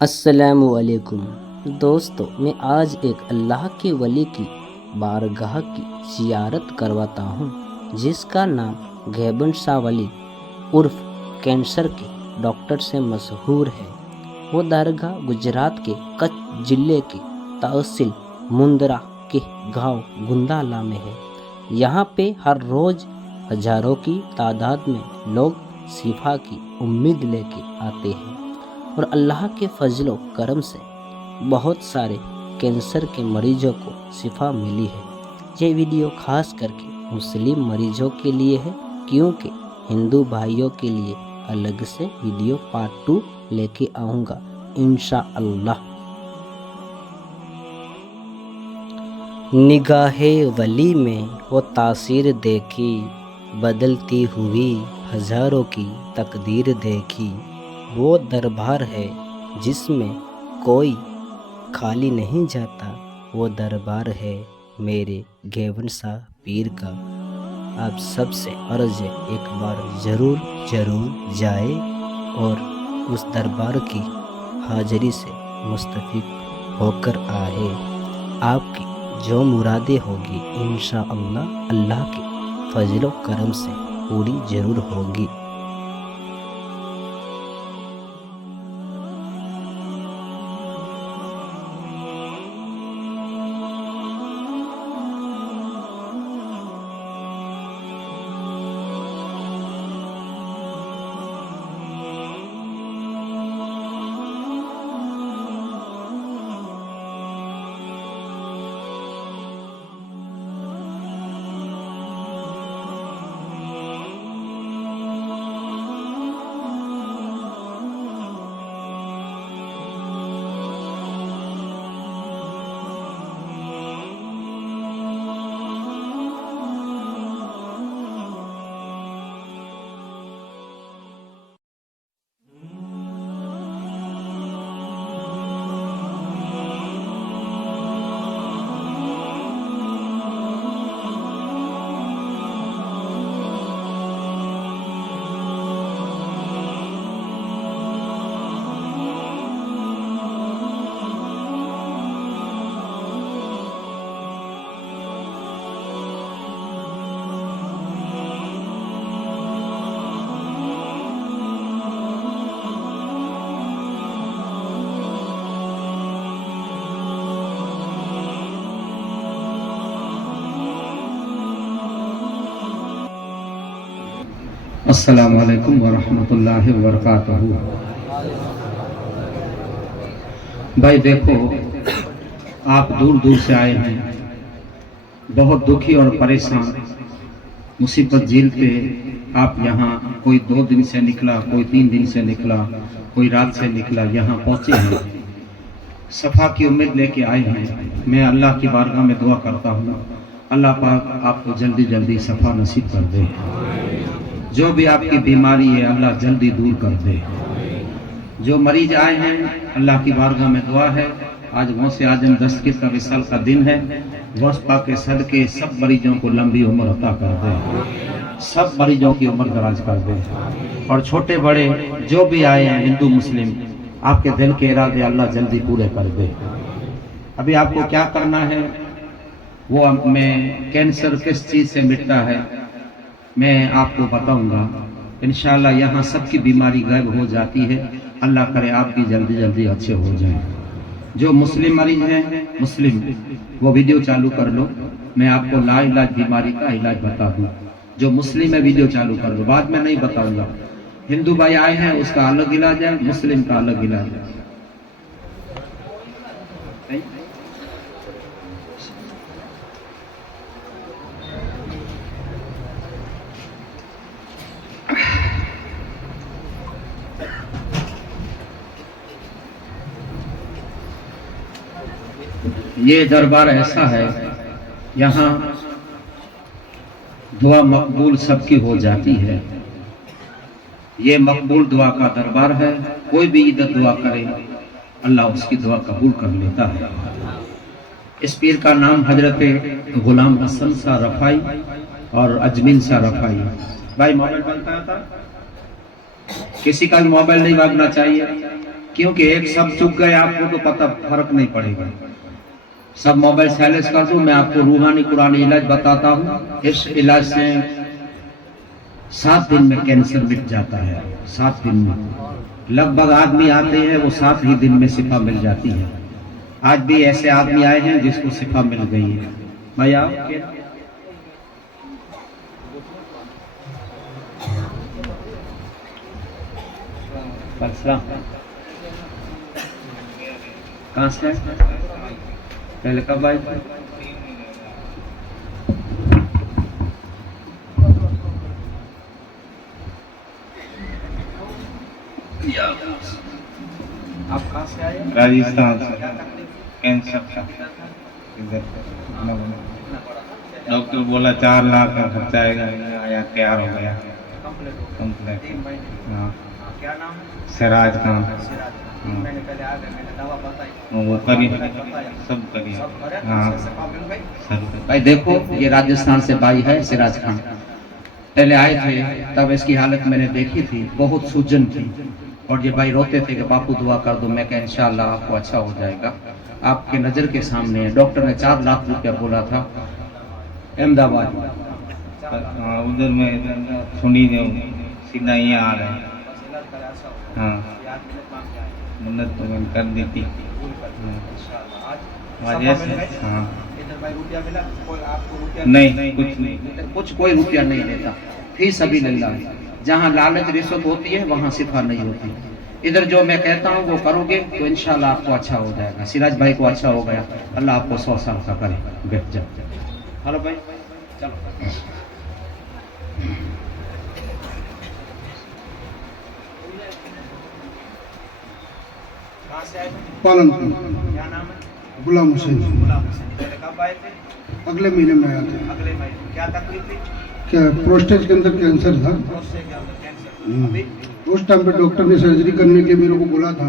अस्सलामुअलैकुम दोस्तों, मैं आज एक अल्लाह के वली की बारगाह की ज़ियारत करवाता हूँ, जिसका नाम गैबन शाह वली उर्फ कैंसर के डॉक्टर से मशहूर है। वो दरगाह गुजरात के कच्छ जिले के तहसील मुंद्रा के गांव गुंदाला में है। यहाँ पे हर रोज़ हजारों की तादाद में लोग शिफा की उम्मीद लेके आते हैं और अल्लाह के फजलो करम से बहुत सारे कैंसर के मरीजों को शिफा मिली है। ये वीडियो खास करके मुस्लिम मरीजों के लिए है, क्योंकि हिंदू भाइयों के लिए अलग से वीडियो पार्ट 2 लेके आऊँगा इंशाअल्लाह। निगाहे वली में वो तासीर देखी, बदलती हुई हजारों की तकदीर देखी। वो दरबार है जिसमें कोई खाली नहीं जाता, वो दरबार है मेरे गैबन शाह पीर का। आप सबसे अर्ज़ है एक बार ज़रूर जाए और उस दरबार की हाज़री से मुस्तफ़ीद होकर आए। आपकी जो मुरादें होगी इंशाअल्लाह अल्लाह के फजलो करम से पूरी ज़रूर होगी। अस्सलामु अलैकुम वरहमतुल्लाहि वबरकातुहू। भाई देखो, आप दूर दूर से आए हैं, बहुत दुखी और परेशान, मुसीबत झेलते आप यहाँ, कोई 2 दिन से निकला, कोई 3 दिन से निकला, कोई रात से निकला, यहाँ पहुँचे हैं, सफ़ा की उम्मीद लेके आए हैं। मैं अल्लाह की बारगाह में दुआ करता हूँ, अल्लाह पाक आपको जल्दी जल्दी सफ़ा नसीब कर दे। जो भी आपकी बीमारी है अल्लाह जल्दी दूर कर दे। जो मरीज आए हैं अल्लाह की बारगाह में दुआ है, आज गौसे आजम दस्तगीर का विसाल का दिन है, गौस पाक के सदके सब मरीजों को लंबी उम्र अता कर दे, सब मरीजों की उम्र दराज कर दे। और छोटे बड़े जो भी आए हैं हिंदू मुस्लिम, आपके दिल के इरादे अल्लाह जल्दी पूरे कर दे। अभी आपको क्या करना है, वो में कैंसर किस चीज़ से मिटता है मैं आपको बताऊंगा इंशाअल्लाह। यहाँ सबकी बीमारी गायब हो जाती है, अल्लाह करे आपकी जल्दी जल्दी अच्छे हो जाए। जो मुस्लिम मरीज हैं मुस्लिम, वो वीडियो चालू कर लो, मैं आपको लाइलाज बीमारी का इलाज बता दूँ। जो मुस्लिम है वीडियो चालू कर लो, बाद में नहीं बताऊंगा। हिंदू भाई आए हैं उसका अलग इलाज है, मुस्लिम का अलग इलाज है। ये दरबार ऐसा है, यहाँ दुआ मकबूल सबकी हो जाती है। ये मकबूल दुआ का दरबार है, कोई भी इधर दुआ करे अल्लाह उसकी दुआ कबूल कर लेता है। इस पीर का नाम हजरत गुलाम हसन शाह रफाई और अजमीन शाह रफाई। भाई मोबाइल बनता था, किसी का भी मोबाइल नहीं भागना चाहिए। क्योंकि एक शब्द चुक गए आपको तो पता फर्क नहीं पड़ेगा। सब मोबाइल साइलेंस कर दो, मैं आपको रूहानी कुरानी इलाज बताता हूँ। इस इलाज से 7 दिन में कैंसर मिट जाता है। 7 दिन में लगभग आदमी आते हैं, वो 7 ही दिन में शिफा मिल जाती है। आज भी ऐसे आदमी आए हैं जिसको शिफा मिल गई है। भैया कहाँ से पहले कब आए थे? आप कहाँ से आए? राजस्थान से। कैंसर का इधर डॉक्टर बोला 4 लाख का खर्चा आएगा, आया तैयार हो गया कंप्लीट। हाँ, क्या नाम? सिराज खान। मैंने पहले आ गए, मैंने दवा बताई, वो करी, सब करी। हाँ सब। भाई देखो, ये राजस्थान से भाई है सिराज खान। पहले आए थे तब इसकी हालत मैंने देखी थी, बहुत सूजन थी। और ये भाई रोते थे कि बापू दुआ कर दो। मैं कहा इंशाअल्लाह आपको अच्छा हो जाएगा। आपके नज़र के सामने है। डॉक्टर ने 4 लाख रुपया बोला था अहमदाबाद। हाँ, उधर में सुनी दे सीधा ये आ रहा है। हाँ, मन्नत तो मैंने कर दी थी। हाँ नहीं, कुछ नहीं, कुछ कोई रुपया नहीं लेता। फीस अभी लिल्लाह। जहाँ लालच रिश्वत होती है वहाँ शिफा नहीं होती। इधर जो मैं कहता हूँ वो करोगे तो इंशाल्लाह आपको अच्छा हो जाएगा। सिराज भाई को अच्छा हो गया, अल्लाह आपको 100 साल का करे। बैठ जाओ। हेलो भाई, चलो। पालनपुर। क्या नाम है? गुलाम हुसैन। पहले कब आए थे? अगले महीने में आया था। अगले महीने। क्या तकलीफ थी? क्या प्रोस्टेट के अंदर कैंसर था। उस टाइम पे डॉक्टर ने सर्जरी करने के लिए मेरे को बोला था।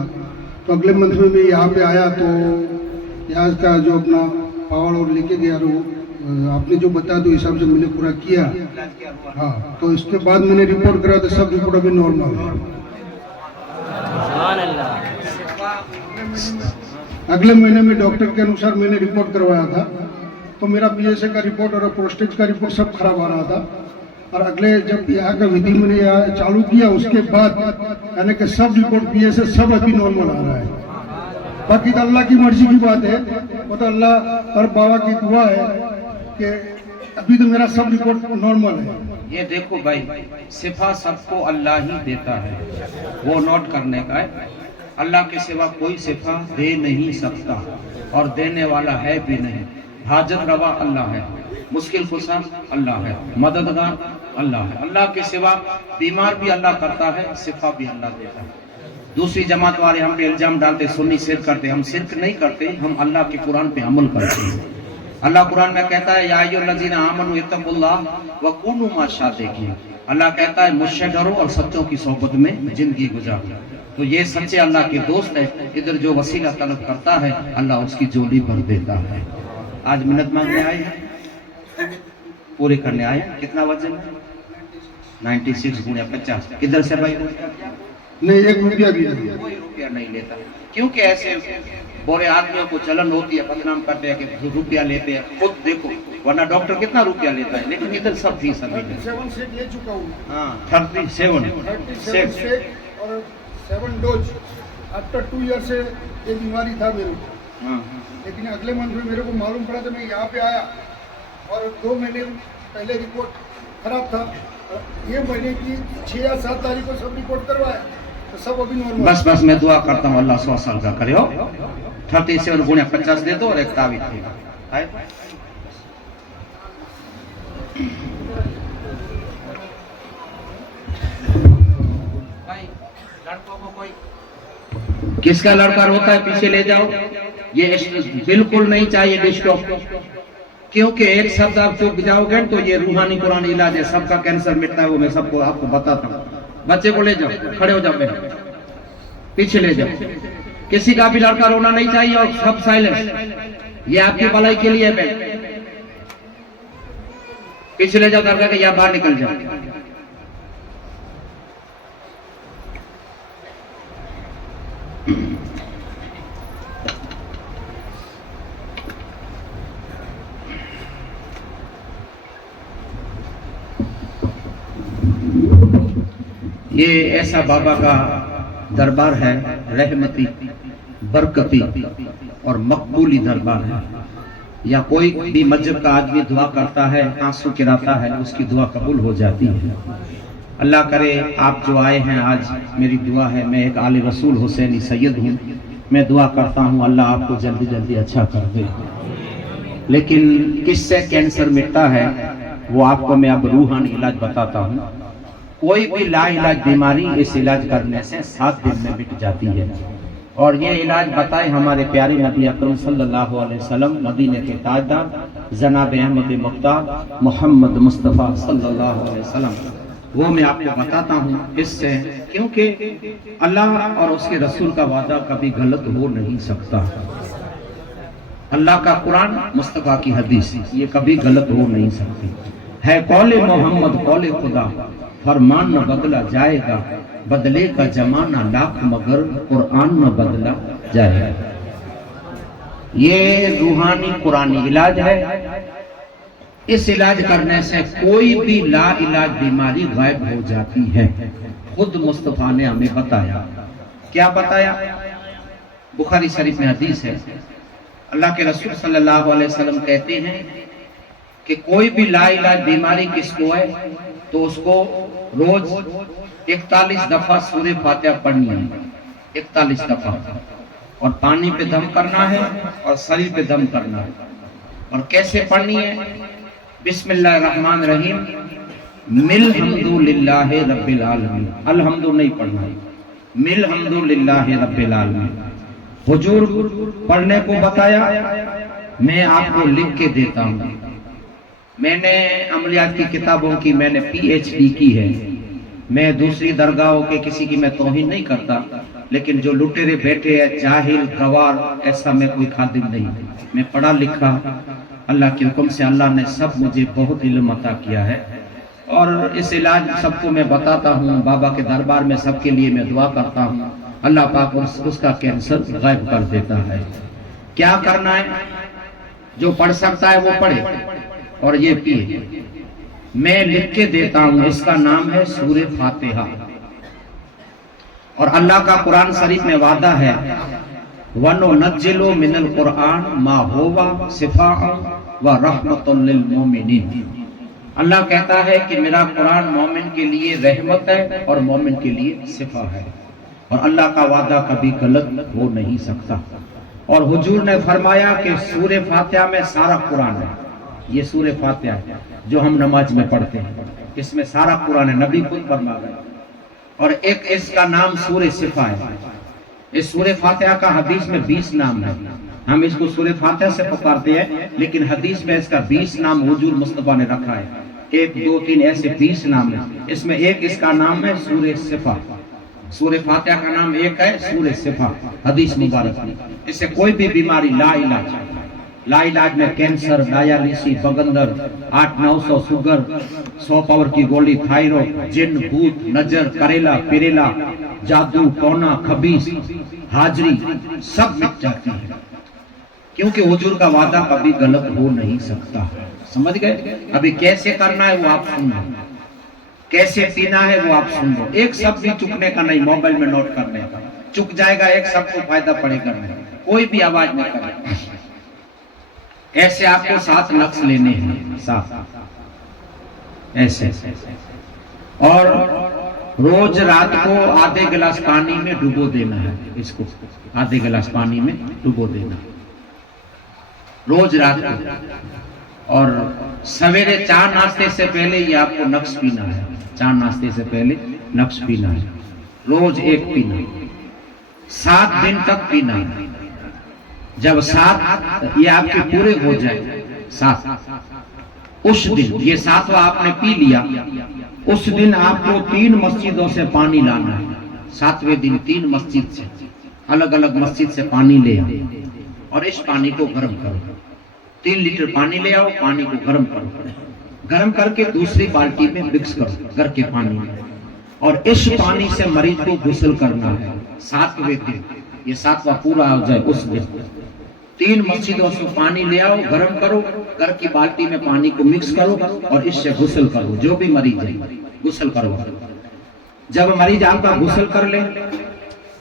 तो अगले मंथ में मैं यहाँ पे आया तो यहाँ का जो अपना पावर और लेके गया, तो आपने जो बताया तो हिसाब से मैंने पूरा किया। हाँ, तो इसके बाद मैंने रिपोर्ट करा तो सब रिपोर्ट अभी नॉर्मल है। अगले महीने में डॉक्टर के अनुसार मैंने रिपोर्ट करवाया था, तो मेरा पीएसए का रिपोर्ट और प्रोस्टेट का रिपोर्ट सब खराब आ रहा था। और अगले जब यहाँ का विधि मैंने यहाँ चालू किया उसके बाद यानी कि सब रिपोर्ट पीएसए सब अभी नॉर्मल आ रहा है। बाकी तो अल्लाह की मर्जी की बात है, वो तो अल्लाह और बाबा की दुआ है कि अभी तो मेरा सब रिपोर्ट नॉर्मल है। ये देखो भाई, शिफा सबको अल्लाह ही देता है, वो नोट करने का है। अल्लाह के सिवा कोई शिफा दे नहीं सकता और देने वाला है भी नहीं। हाजत रवा अल्लाह है, मुश्किल कुशा अल्लाह है, मददगार अल्लाह है। अल्लाह के सिवा बीमार भी अल्लाह करता है, शिफा भी अल्लाह देता है। दूसरी जमात वाले हम पे इल्जाम डालते सुन्नी शिरक करते। हम शिरक नहीं करते, हम अल्लाह के कुरान पे अमल करते हैं। अल्लाह कुरान में कहता है या अय्युहल्लज़ीना आमनू इत्तक़ुल्लाह व कूनू मा शादिक़ीन। अल्लाह कहता है मुझसे डरो और सच्चों की सोबत में जिंदगी गुजारो। तो ये सच्चे अल्लाह के दोस्त है। इधर जो वसीला तलब करता है अल्लाह उसकी जोड़ी भर देता है। आज मिन्नत मांगने आए हैं, पूरे करने आए हैं। कितना वजन? 96 × 50। किधर से भाई? नहीं, 1 रुपया भी नहीं। कोई रुपया नहीं लेता, क्योंकि ऐसे बोरे आदमियों को चलन होती है, बदनाम करते हैं कि रुपया लेते हैं। खुद देखो, वरना डॉक्टर कितना रुपया लेता है, लेकिन इधर सब फीस अभी 37 सेट ले चुका हूँ। हाँ 37 और 7 डोज। आफ्टर 2 ईयर से ये बीमारी था मेरे को। हाँ लेकिन अगले मंथ में मेरे को मालूम पड़ा तो मैं यहाँ पे आया और 2 महीने पहले रिपोर्ट खराब था। ये महीने की 6 या 7 तारीख को सब रिपोर्ट करवाया तो सब अभी नॉर्मल। बस मैं दुआ करता हूँ अल्लाह 100 साल का करे हो। 37 × 50 दे दो और एक तावीज़ दे दो। लड़कों को कोई किसका लड़का रोता है पीछे ले जाओ। ये बिल्कुल नहीं चाहिए डिस्टर्ब, क्योंकि एक शब्द आप चुप जाओगे तो ये रूहानी कुरानी इलाज है, सबका कैंसर मिटता है। वो मैं सबको आपको बताता हूँ। बच्चे को ले जाओ, खड़े हो जाओ, पीछे ले जाओ। किसी का भी लड़का रोना नहीं चाहिए और सब साइलेंस। ये आपकी भलाई के लिए है। पीछे ले जाओ, दरगाह के यहाँ बाहर निकल जाओ। ये ऐसा बाबा का दरबार है, रहमती, बरकती और मकबूली दरबार है। या कोई भी मजहब का आदमी दुआ करता है, आंसू गिराता है, उसकी दुआ कबूल हो जाती है। अल्लाह करे आप जो आए हैं आज, मेरी दुआ है, मैं एक आले रसूल हुसैनी सैयद हूँ, मैं दुआ करता हूँ अल्लाह आपको जल्दी जल्दी अच्छा कर दे। लेकिन किससे कैंसर मिटता है वो आपको मैं अब रूहानी इलाज बताता हूँ। कोई भी लाइलाज बीमारी इस इलाज करने से 7 दिन में मिट जाती है। और ये इलाज बताए हमारे प्यारे नबी अकरम सल्लल्लाहु अलैहि वसल्लम, मदीने के ताजदार जनाब अहमद मुख्तार मोहम्मद मुस्तफ़ा सल्लल्लाहु अलैहि वसल्लम, वो मैं आपको बताता हूँ इससे, क्योंकि अल्लाह और उसके रसूल का वादा कभी गलत हो नहीं सकता। अल्लाह का कुरान, मुस्तफ़ा की हदीस, ये कभी गलत हो नहीं सकती है। कौले मोहम्मद कौले खुदा, फरमान न बदला जाएगा, बदले का जमाना लाख मगर कुरान न बदला जाएगा। ये रूहानी कुरानी इलाज है। इस इलाज करने से कोई भी ला इलाज बीमारी गायब हो जाती है। खुद मुस्तफा ने हमें बताया। क्या बताया? बुखारी शरीफ में हदीस है, अल्लाह के रसूल सल्लल्लाहु अलैहि वसल्लम कहते हैं कि कोई भी ला इलाज बीमारी किसको है तो उसको रोज 41 दफा सूरे फातिहा पढ़नी है, 41 दफा, और पानी पे दम करना है और शरीर पे दम करना है। और कैसे पढ़नी है? बिस्मिल्लाहिर्रहमानिर्रहीम, मिल हम्दुलिल्लाहि रब्बिल आलमीन, अलहम्दु नहीं पढ़ना है, मिल हम्दुलिल्लाहि रब्बिल आलमीन। हुजूर पढ़ने को बताया, मैं आपको लिख के देता हूँ। मैंने अमलियात की किताबों की मैंने PhD की है। मैं दूसरी दरगाहों के किसी की मैं तौहीन नहीं करता, लेकिन जो लुटेरे बैठे हैं, जाहिल गवार, ऐसा मैं कोई खादिम नहीं। मैं पढ़ा लिखा, अल्लाह के हुक्म से अल्लाह ने सब मुझे बहुत इल्म अता किया है। और इस इलाज सबको मैं बताता हूँ, बाबा के दरबार में सबके लिए मैं दुआ करता हूँ, अल्लाह पाक उसका कैंसर गायब कर देता है। क्या करना है? जो पढ़ सकता है वो पढ़े और ये पिए। मैं लिख के देता हूं, इसका नाम है सूरे फातिहा। और अल्लाह का कुरान शरीफ में वादा है, वनुनज्जिलु मिनल कुरान मा हुवा शिफाअन व रहमतुल लिल मोमिनीन। अल्लाह कहता है कि मेरा कुरान मोमिन के लिए रहमत है और मोमिन के लिए शिफा है। और अल्लाह का वादा कभी गलत हो नहीं सकता। और हुजूर ने फरमाया कि सूरे फातिहा में सारा कुरान है। ये सूरे फातिहा है जो हम नमाज में पढ़ते हैं, इसमें सारा कुरान है, नबी खुद फरमा गए। और एक इसका नाम सूरे शिफा है। इस सूरे फातिहा का हदीस में 20 नाम है। हम इसको सूरे फातिहा से पुकारते हैं, लेकिन हदीस में इसका 20 नाम हुजूर मुस्तफा ने रखा है। 1 2 3 ऐसे 20 नाम है। इसमें एक इसका नाम है सूरे शिफा। सूरे फातिहा का नाम एक है सूरे शिफा, हदीस मुबारक में। इससे कोई भी बीमारी ला इलाज में कैंसर, डायलिसिस, बगंदर, 800-900 शुगर, 100 पावर की गोली, थायराइड, जिन, भूत, नजर, करेला, पिरेला, जादू, टोना, खबीस, हाजरी, सब मिट जाती है। क्योंकि हुजूर का वादा कभी गलत हो नहीं सकता। समझ गए? अभी कैसे करना है वो आप सुन लो, कैसे पीना है वो आप सुन लो। एक शब्द भी चुकने का नहीं, मोबाइल में नोट करने का। चुक जाएगा एक शब्द को फायदा पड़ेगा नहीं। कोई भी आवाज नहीं करे। ऐसे आपको 7 नक्श लेने हैं, 7 ऐसे। और रोज रात को आधे गिलास पानी में डुबो देना है। इसको आधे गिलास पानी में डुबो देना रोज रात को। और सवेरे 4 नाश्ते से पहले ये आपको नक्श पीना है। 4 नाश्ते से पहले नक्श पीना है, रोज एक पीना, 7 दिन तक पीना है। जब 7 ये आपके पूरे हो जाए, 7 उस दिन, ये 7वां आपने पी लिया, उस दिन आपको 3 मस्जिदों से पानी लाना है। 7वें दिन 3 मस्जिद से, अलग अलग मस्जिद से पानी ले आओ और इस पानी को गर्म करो। 3 लीटर पानी ले आओ, पानी को गर्म करो, गर्म करके दूसरी बाल्टी में मिक्स करो घर के पानी में। और इस पानी से मरीज को गुस्ल करना है 7वें दिन। ये 7वां पूरा हो जाए उस दिन 3 मस्जिदों से पानी ले आओ, गर्म करो, घर की बाल्टी में पानी को मिक्स करो और इससे गुस्ल करो। जो भी मरीज है गुस्ल करो। जब मरीज आपका गुस्ल कर ले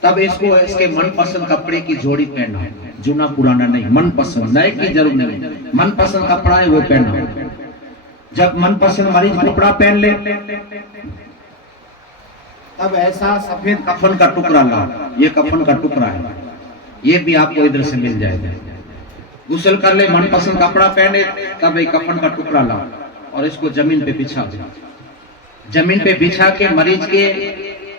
तब इसको इसके मनपसंद कपड़े की जोड़ी पहना, जुना पुराना नहीं, मनपसंद, नए की जरूरत नहीं, मनपसंद कपड़ा है वो पहना। जब मनपसंद मरीज कपड़ा पहन ले तब ऐसा सफेद कफन का टुकड़ा ला, ये कफन का टुकड़ा है, ये भी आपको इधर से मिल जाएगा। गुस्ल कर ले, मनपसंद कपड़ा पहने, तब एक कफन का टुकड़ा ला और इसको जमीन पे बिछा दे। जमीन पे बिछा के मरीज के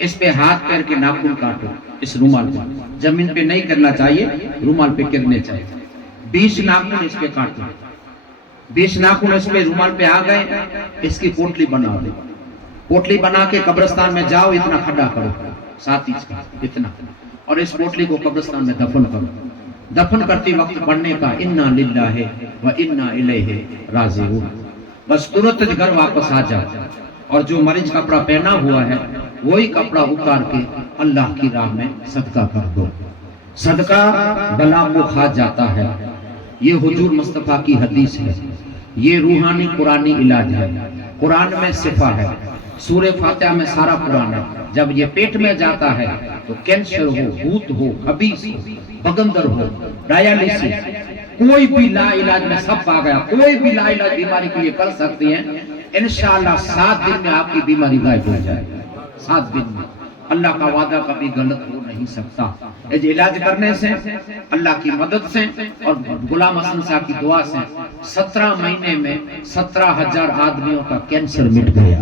इस पे हाथ पैर के नाखून काटो, इस रुमाल पे, जमीन पे नहीं करना चाहिए, रुमाल पे गिरने चाहिए। 20 नाखून इस पे काटो, 20 नाखून इस पे रुमाल पे आ गए, इसकी पोटली बना दो। पोटली बना के कब्रिस्तान में जाओ, इतना खड्डा करो 7 इंच का, इतना, और इस पोटली को कब्रिस्तान में दफन करो। दफन करते वक्त पढ़ने का इन्ना लिल्लाहि व इन्ना इलैहि राजिऊन, बस तुरंत घर वापस आ जाओ। और जो मरीज कपड़ा पहना हुआ है वही कपड़ा उतार के अल्लाह की राह में सदका कर दो। सदका बला को खा जाता है, ये हुजूर मुस्तफा की हदीस है, ये रूहानी कुरानी इलाज है। कुरान में सिफा है, सूरे फातिहा में सारा कुरान है। जब ये पेट में जाता है तो कैंसर हो, भूत हो, खबीस हो, बगंदर हो, डायलिसिस, कोई भी ला इलाज में सब आ गया, कोई भी ला इलाज बीमारी के लिए कर सकती हैं। इंशाअल्लाह 7 दिन में आपकी बीमारी गायब हो जाएगी, 7 दिन में। अल्लाह का वादा कभी गलत हो नहीं सकता। इलाज करने से, अल्लाह की मदद से और गुलाम हसन साहब की दुआ से 17 महीने में 17,000 आदमियों का कैंसर मिट गया।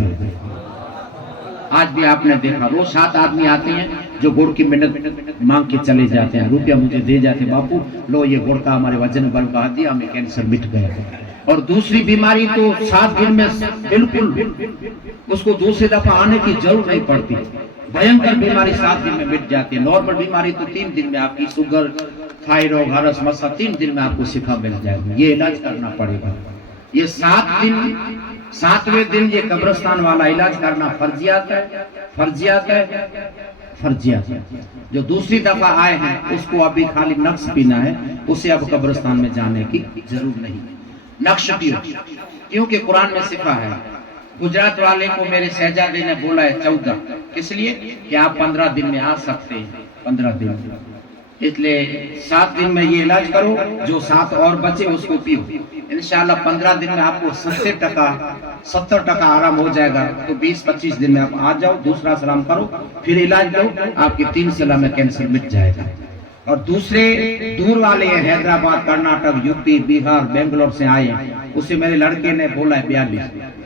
आज भी आपने देखा, रोज 7 आदमी आते हैं जो गुड़ की मिन्नत मांग के चले जाते हैं, रुपया मुझे दे जाते, बापू लो ये गुड़ का हमारे वजन बढ़ा दिया, हमें कैंसर मिट गया। और दूसरी बीमारी तो 7 दिन में बिल्कुल उसको दूसरी दफा आने की जरूरत नहीं पड़ती। भयंकर बीमारी 7 दिन में मिट जाती है। नॉर्मल बीमारी तो 3 दिन में, आपकी शुगर, थायराइड, हरस, मसा 3 दिन में आपको शिफा मिल जाएगी। ये इलाज करना पड़ेगा। ये 7 दिन, 7वें दिन ये कब्रिस्तान वाला इलाज करना फर्जियात है, फर्जियात है, फर्जियात है। जो दूसरी दफा आए हैं उसको अभी खाली नक्श पीना है, उसे अब कब्रिस्तान में जाने की जरूरत नहीं। नक्श पियो, क्योंकि कुरान में सिफा है। गुजरात वाले को मेरे शहजादे ने बोला है 14, इसलिए कि आप 15 दिन में आ सकते हैं, 15 दिन, इसलिए 7 दिन में ये इलाज करो, जो 7 और बचे उसको पियो। इंशाल्लाह 15 दिन में आपको 70% आराम हो जाएगा। तो 20-25 दिन में आप आ जाओ, दूसरा सलाम करो, फिर इलाज लो, आपके 3 सलाम में कैंसर मिट जाएगा। और दूसरे दूर वाले हैदराबाद, कर्नाटक, यूपी, बिहार, बेंगलोर से आए, उसे मेरे लड़के ने बोला है 42,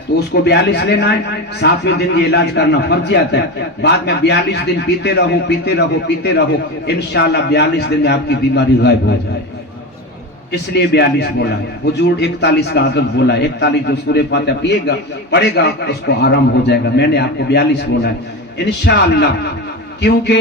तो उसको 42 लेना है। 7वें दिन ये इलाज करना फर्जियात है। बाद में 42 दिन पीते रहो, पीते रहो, पीते रहो, इंशाल्लाह 42 दिन में आपकी बीमारी गायब हो जाए। इसलिए 42 बोला है। हुजूर 41 का आदत बोला है, 41 जो सूरे फातिहा पिएगा, पढ़ेगा, उसको आराम हो जाएगा। मैंने आपको 42 बोला है इंशाअल्लाह, क्योंकि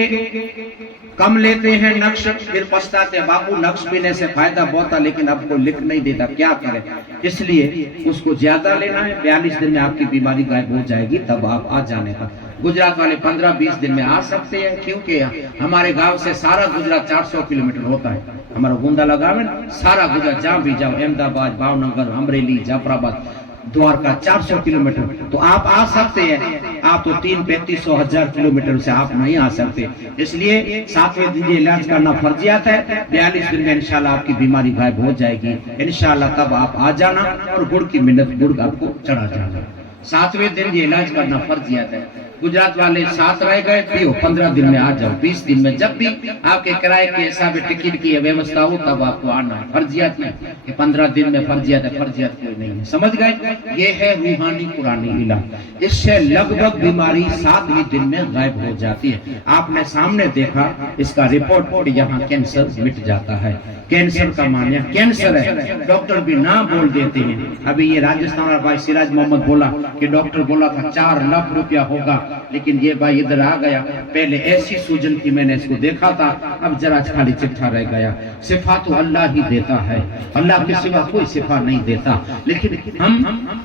कम लेते हैं नक्श, फिर पछताते, बापू नक्श पीने से फायदा बहुत था लेकिन अब को लिख नहीं देता, क्या करें। इसलिए उसको ज्यादा लेना है। 42 दिन में आपकी बीमारी गायब हो जाएगी, तब आप आ जाने का। गुजरात वाले 15-20 दिन में आ सकते हैं, क्योंकि हमारे गांव से सारा गुजरात 400 किलोमीटर होता है। हमारा गुंदा लगा है, सारा गुजरात जहाँ भी जाओ, अहमदाबाद, भावनगर, अमरेली, जाफराबाद, द्वारका 400 किलोमीटर, तो आप आ सकते हैं। आप तो 3-35-100 किलोमीटर से आप नहीं आ सकते। इसलिए 7वें दिन ये इलाज करना फर्जियात है। 42 दिन में इंशाल्लाह आपकी बीमारी गायब हो जाएगी इंशाल्लाह। तब आप आ जाना और गुड़ की मिन्नत, गुड़ आपको चढ़ा जाना। 7वें दिन ये इलाज करना फर्जियात है। गुजरात वाले 7 रह गए, पियो, 15 दिन में आ जाओ। 20 दिन में जब भी आपके किराए के हिसाब से टिकट की व्यवस्था हो तब आपको आना है। फर्जियात नहीं कि 15 दिन में फर्जियात है, फर्जियात कोई नहीं है, समझ गए। ये है रूहानी कुरानी इलाज। इससे लगभग बीमारी 7 ही दिन में गायब हो जाती है। आपने सामने देखा इसका रिपोर्ट, यहाँ कैंसर मिट जाता है। कैंसर का मानिया कैंसर है, डॉक्टर भी ना बोल देते हैं। अभी ये राजस्थान वाला भाई सिराज मोहम्मद बोला कि डॉक्टर बोला था 4 लाख रुपया होगा, लेकिन ये भाई इधर आ गया, पहले ऐसी सूजन की मैंने इसको देखा था, अब जरा खाली चिट्ठा रह गया। सिफा तो अल्लाह ही देता है, अल्लाह के सिवा कोई सिफा नहीं देता। लेकिन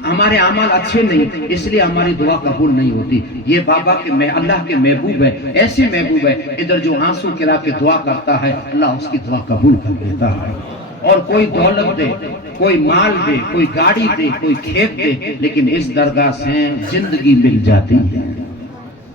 हमारे अमल अच्छे नहीं, इसलिए हमारी दुआ कबूल नहीं होती। ये बाबा के अल्लाह के महबूब है, ऐसे महबूब है, इधर जो आंसू गिरा के दुआ करता है अल्लाह उसकी दुआ कबूल कर देता है। और कोई दौलत दे, कोई माल दे, कोई गाड़ी दे, कोई खेत दे, लेकिन इस दरगाह से जिंदगी मिल जाती है।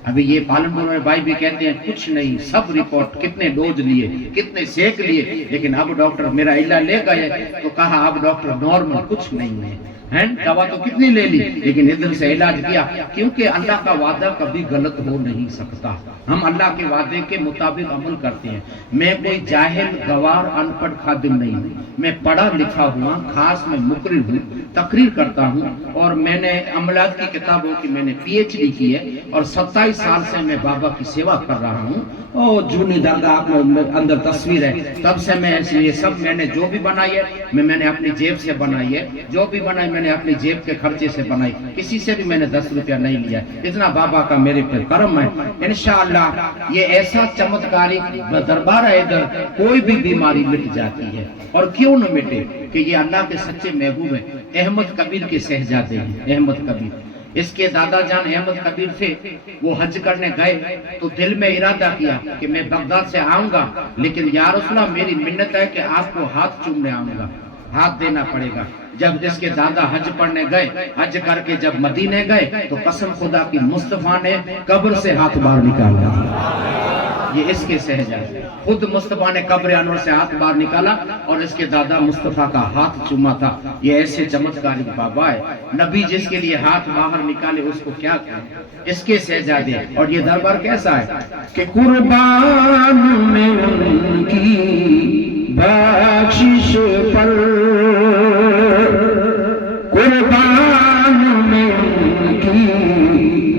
अभी ये पालनपुर में भाई भी कहते हैं कुछ नहीं, सब रिपोर्ट, कितने डोज लिए, कितने सेक लिए, लेकिन अब डॉक्टर मेरा इलाज ले गए तो कहा अब डॉक्टर नॉर्मल, कुछ नहीं है, दवा तो कितनी ले ली, लेकिन इधर से इलाज किया। क्योंकि अल्लाह का वादा कभी गलत हो नहीं सकता, हम अल्लाह के वादे के मुताबिक अमल करते हैं। मैं कोई जाहिल गवार अनपढ़ खादिम नहीं हूँ, मैं पढ़ा लिखा हुआ, खास में मुकर्रिर हूँ, तकरीर करता हूँ, और मैंने अमलात की किताबों की मैंने PhD की है, और 27 साल से मैं बाबा की सेवा कर रहा हूँ। और जूनी दरगाह अंदर तस्वीर है, तब से मैं ये सब मैंने जो भी बनाई है मैंने अपनी जेब से बनाई है, जो भी बनाई मैंने अपनी जेब के खर्चे से बनाई, किसी से भी मैंने 10 रुपया नहीं लिया। इतना बाबा का मेरे पर करम है। इंशाअल्लाह ये ऐसा चमत्कारी दरबार है, इधर कोई भी बीमारी मिट जाती है। और क्यों न मिटे, कि ये अल्लाह के सच्चे महबूब है, अहमद कबीर के शहजादे हैं, अहमद कबीर। इसके दादा जान अहमद कबीर थे, वो हज करने गए तो दिल में इरादा किया कि मैं बगदाद से आऊंगा, लेकिन या रसूलल्लाह मेरी मिन्नत है कि आपको हाथ चूमने आऊंगा, हाथ देना पड़ेगा। जब इसके दादा हज पढ़ने गए, हज करके जब मदीने गए तो कसम खुदा की मुस्तफा ने कब्र से हाथ बाहर निकाला। ये इसके शहजादे, खुद मुस्तफा ने कब्र अनवर से हाथ बाहर निकाला और इसके दादा मुस्तफा का हाथ चूमा था। ये ऐसे चमत्कारी बाबा है, नबी जिसके लिए हाथ बाहर निकाले उसको क्या कहें, इसके शहजादे। और ये दरबार कैसा है कि कुर्बान में उनकी बख्शिश पर, कुर्बान में उनकी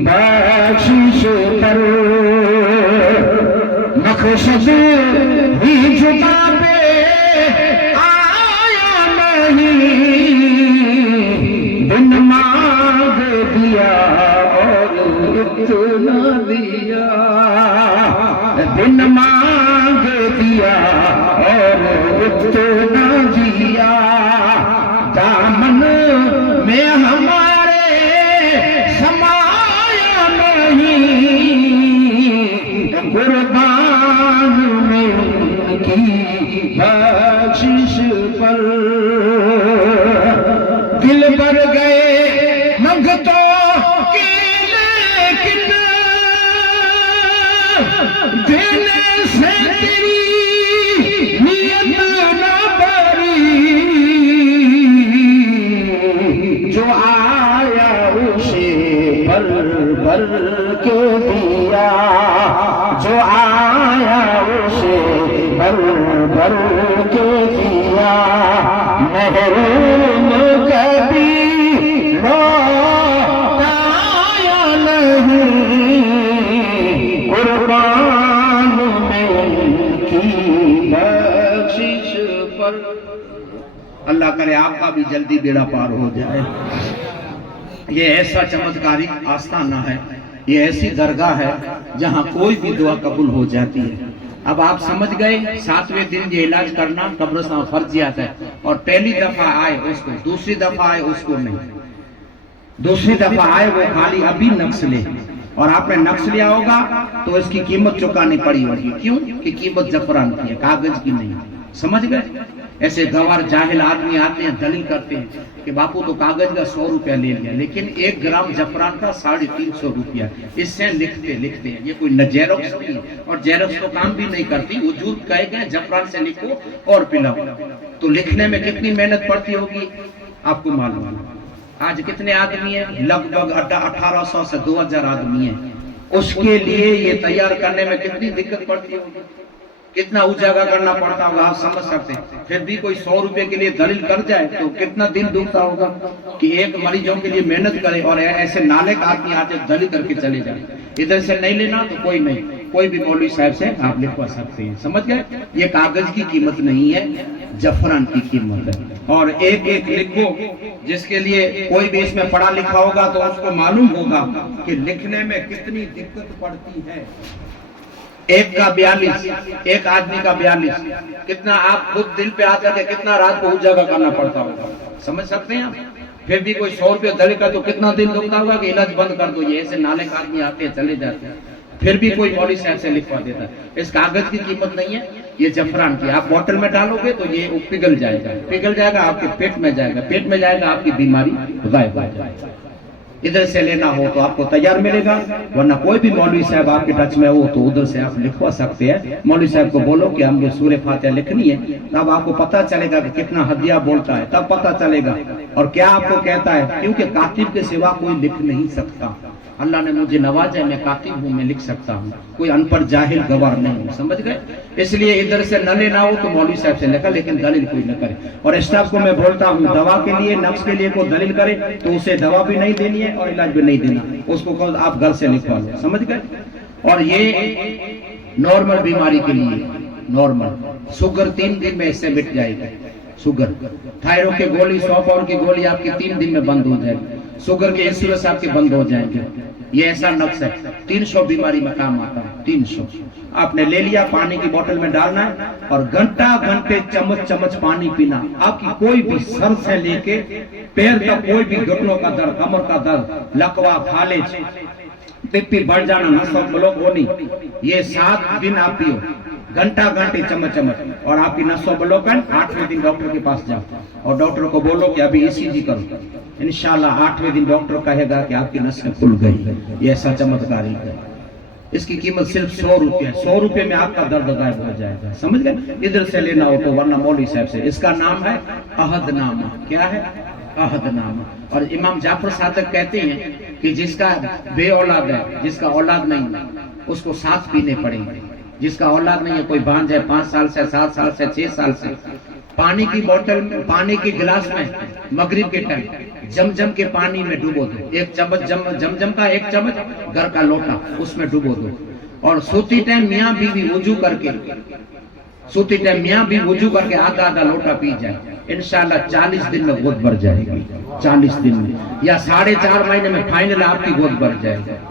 बख्शिश पर, मकसद ही जुटा पे आया नहीं, बिन मांग दिया और इतना दिया, बिन मांग दिया और इतना दिया, दामन में हमारे समाया नहीं, कुर्बान में उनकी बख्शिश पर, दिल भर गए मंगतों के, लेकिन देने से तेरी नियत न बरी, जो आया उसे भर भर के दिया, जो आया उसे भर भर के दिया, महरूम कभी लौटाया नहीं, कुर्बान में उनकी बख्शिश पर। अल्लाह करे आपका भी जल्दी बेड़ा पार हो जाए। ये ऐसा चमत्कारिक आस्थाना है, ये ऐसी दरगाह है जहाँ कोई भी दुआ कबूल हो जाती है। अब आप समझ गए, 7वें दिन ये इलाज करना कब्रिस्तान फर्जियात है। और पहली दफा आए उसको, दूसरी दफा आए उसको नहीं, दूसरी दफा आए वो खाली अभी नक्श ले, और आपने नक्श लिया होगा तो इसकी कीमत चुकानी पड़ी होगी। क्यों कि कीमत जफरान की है, कागज की नहीं। समझ गए? ऐसे गवार जाहिल आदमी आते हैं, दलील करते हैं कि बापू तो कागज का 100 रुपया ले लिया, लेकिन 1 ग्राम जफरान का 350 रुपया। इससे लिखते लिखते हैं, ये कोई न जेरोक्स नहीं है, और जेरोक्स तो काम भी नहीं करती। वजूद कहे गए जफरान से लिखो और पिलाओ, तो लिखने में कितनी मेहनत पड़ती होगी आपको मालूम है। आज कितने आदमी हैं? लगभग 1800 से 2000 आदमी हैं। उसके लिए ये तैयार करने में कितनी दिक्कत पड़ती होगी, कितना उजागर करना पड़ता होगा, आप समझ सकते हैं। फिर भी कोई 100 रुपए के लिए दलील कर जाए तो कितना दिल दुखता होगा कि एक मरीजों के लिए मेहनत करे और ऐसे नाले का आदमी आते दलील करके चले जाए। इधर से नहीं लेना तो कोई नहीं, कोई भी मौलवी साहब से आप लिखवा सकते हैं। समझ गए? ये कागज की कीमत नहीं है, जफरान की कीमत है। और एक एक लिखो, जिसके लिए कोई भी इसमें पढ़ा लिखा होगा तो उसको मालूम होगा कि लिखने में कितनी दिक्कत पड़ती है। एक का 42, एक आदमी का 42, कितना आप खुद दिल पे आता है, कितना रात को उजागर करना पड़ता होगा। समझ सकते हैं आप? फिर भी कोई 100 रुपये दले का तो कितना दिन दुखता होगा कि इलाज बंद कर दो। ये ऐसे नाले का आदमी आते हैं चले जाते हैं, फिर भी कोई मौलवी साहब से लिखवा देता है। इस कागज की कीमत नहीं है, ये जफरान की। आप बोतल में डालोगे तो ये पिघल जाएगा, पिघल जाएगा, आपके पेट में जाएगा, पेट में जाएगा, आपकी बीमारी गायब हो जाएगी। इधर से लेना हो तो आपको तैयार मिलेगा, वरना कोई भी मौलवी साहब आपके टच में हो तो उधर से आप लिखवा सकते हैं। मौलवी साहब को बोलो कि हमको सूरह फातिहा लिखनी है, तब आपको पता चलेगा कि कितना हदिया बोलता है, तब पता चलेगा और क्या आपको कहता है, क्योंकि कातिब के सिवा कोई लिख नहीं सकता। अल्लाह ने मुझे नवाजा, मैं कातिब हूँ, मैं लिख सकता हूँ, कोई अनपढ़ जाहिल गवार नहीं हूँ, समझ गए। इसलिए इधर से न लेना हो तो मौलवी साहब से लेकर, लेकिन दलील कोई न करे। और स्टाफ को मैं बोलता हूँ, दवा के लिए नफ्स के लिए कोई दलील करे तो उसे दवा भी नहीं देनी है और इलाज भी नहीं देना, उसको कहो आप घर से लिखवा लो, समझ गए। और ये नॉर्मल बीमारी के लिए, नॉर्मल शुगर 3 दिन में इससे मिट जाएगी। शुगर, थायराइड की गोली 100 पाउंड की गोली आपकी 3 दिन में बंद हो जाएगी। शुगर के इंसुलिन आपके बंद हो जाएंगे। ये ऐसा नक्श है, 300 बीमारी में काम आता है। 300 आपने ले लिया, पानी की बोतल में डालना है और घंटा घंटे चम्मच चम्मच पानी पीना। आपकी कोई भी सर से लेके पैर तक कोई भी घुटनों का दर्द, कमर का दर्द, लकवा, फालिज, बीपी बढ़ जाना, नसों ब्लॉक होनी, ये 7 दिन आप पियो, घंटा घंटे चम्मच चम्मच, और आपकी नसों ब्लॉक है। 8वें दिन डॉक्टर के पास जाओ और डॉक्टर को बोलो कि अभी ECG करो, इंशाल्लाह 8वें दिन डॉक्टर कहेगा कि आपकी नसें खुल गई। ये ऐसा चमत्कारी है। इसकी कीमत सिर्फ 100 रुपये, 100 रुपये में आपका दर्द गायब हो जाएगा, समझ गए। इधर से लेना हो तो, वरना मौलवी साहब से। इसका नाम है अहदनामा। क्या है? अहदनामा। और इमाम जाफर सादिक कहते हैं कि जिसका बे औलाद है, जिसका औलाद नहीं है, उसको 7 पीने पड़ेंगे। जिसका औलाद नहीं है, कोई भांज है 5 साल से, 7 साल से, 6 साल से, पानी की बोतल में, पानी की गिलास में मगरिब के टाइम जमजम के पानी में डुबो दो। 1 चम्मच जमजम का, 1 चम्मच घर का लोटा, उसमें डुबो दो। और सोती टाइम मियाँ बीवी वुजू करके, सोती टाइम मियाँ बीवी वुजू करके आधा आधा लोटा पी जाए, इंशाल्लाह 40 दिन में गोद भर जाएगी। 40 दिन में या 4.5 महीने में फाइनल आपकी गोद भर जाएगी।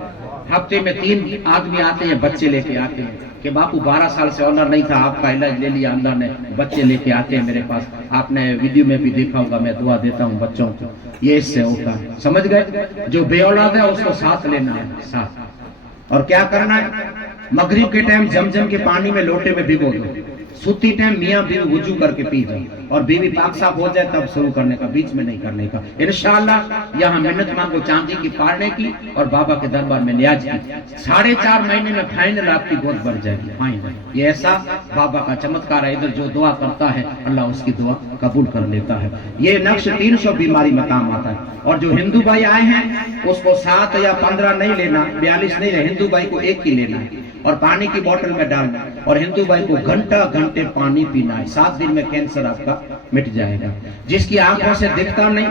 हफ्ते में 3 आदमी आते हैं, बच्चे लेके आते हैं कि बापू 12 साल से औलाद नहीं था, आपका इलाज ले लिया अल्लाह ने, बच्चे लेके आते हैं मेरे पास। आपने वीडियो में भी देखा होगा, मैं दुआ देता हूँ बच्चों को, ये इससे होता है, समझ गए। जो बे औलाद है उसको साथ लेना है, साथ। और क्या करना है? मगरिब के टाइम जमजम के पानी में लोटे में भिगो दो, सुती टाइम मियाँ बीवी वुजू करके पी जाओ, और बीवी पाक साफ हो जाए तब शुरू करने का, बीच में नहीं करने का। इंशाल्लाह यहाँ मिन्नत मांगो चांदी की पाड़ने की और बाबा के दरबार में न्याज की, 4.5 महीने में फाइनल आपकी गोद भर जाएगी, फाइनल। ये ऐसा बाबा का चमत्कार है। इधर जो दुआ करता है अल्लाह उसकी दुआ कबूल कर लेता है। ये नक्श 300 बीमारी में काम आता है। और जो हिंदू भाई आए हैं उसको 7 या 15 नहीं लेना, 42 नहीं, हिंदू भाई को 1 ही लेना है और पानी की बोतल में डालना है। और हिंदू भाई को घंटा घंटे पानी पीना है। 7 दिन में कैंसर आपका मिट जाएगा। जिसकी आंखों से दिखता नहीं,